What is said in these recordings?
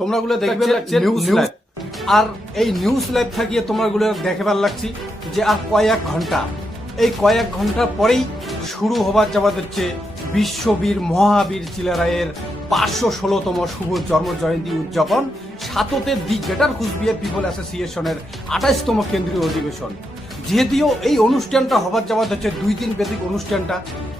তোমরা গুলো দেখবে নিউজ লাইভ, আর এই নিউজ লাইভ থাকিয়ে তোমরা গুলো দেখবার লাগছি যে আর কয়েক ঘন্টা, এই কয়েক ঘন্টা পরেই শুরু হবার যাওয়া হচ্ছে বিশ্ববীর মহাবীর চিলারায়ের 516তম শুভ জন্ম জয়ন্তী উদযাপন। সাততে দি গ্রেটার কুচবিহার পিপল অ্যাসোসিয়েশনের 28তম কেন্দ্রীয় অধিবেশন। যদিও এই অনুষ্ঠানটা হবার যাওয়া হচ্ছে 2 দিন ব্যাপী অনুষ্ঠানটা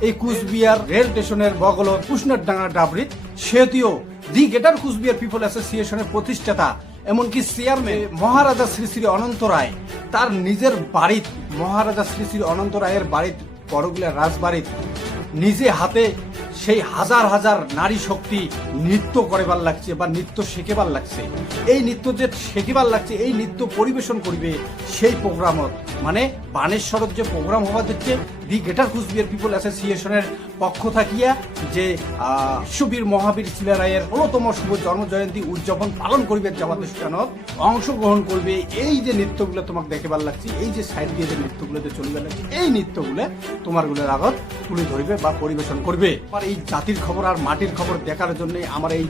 এই কুচবিহার রেল স্টেশনের বগল কুশনার ডাঙ্গা ডাবরিত, সেটিও দি গ্রেটার কুচবিহার পিপল অ্যাসোসিয়েশনের প্রতিষ্ঠাতা এমনকি চেয়ারম্যান মহারাজা শ্রী শ্রী অনন্ত রায় তার নিজের বাড়িত, মহারাজা শ্রী শ্রী অনন্ত রায়ের বাড়িত বড়গুলা রাজবাড়িত নিজে হাতে সেই হাজার হাজার নারী শক্তি নৃত্য করেবার লাগছে বা নৃত্য শেখেবার লাগছে। এই নৃত্য যে শেখিবার লাগছে, এই নৃত্য পরিবেশন করবে সেই প্রোগ্রামত, মানে বানেশ্বরত যে প্রোগ্রাম হওয়া হচ্ছে দি গ্রেটার কুচবিহার পিপল অ্যাসোসিয়েশনের পক্ষ থাকিয়া যে বিশ্ববীর মহাবীর চিলারায়ের 16তম শুভ জন্ম জয়ন্তী উদযাপন পালন করিবে যাওয়া অনুষ্ঠানত অংশগ্রহণ করবে। এই যে নৃত্যগুলো তোমাকে দেখিবার লাগছে, এই যে সাইড দিয়ে যে নৃত্যগুলোতে চলিবার লাগছে, এই নৃত্যগুলো তোমারগুলোর আগত তুলে ধরবে বা পরিবেশন করবে। আর এই জাতির খবর আর মাটির খবর দেখার জন্য আমার এই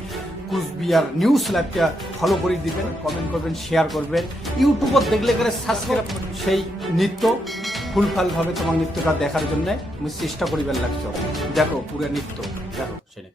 কুচবিহার নিউজ লাইভটা ফলো করে দিবেন, কমেন্ট করবেন, শেয়ার করবেন। ইউটিউবত দেখলে করে সাবস্ক্রাইব সেই নৃত্য ফুলফাল ভাবে তোমার নৃত্যটা দেখার জন্য আমি চেষ্টা করিবার লাগছে। দেখো পুরো নৃত্য দেখো সেটা।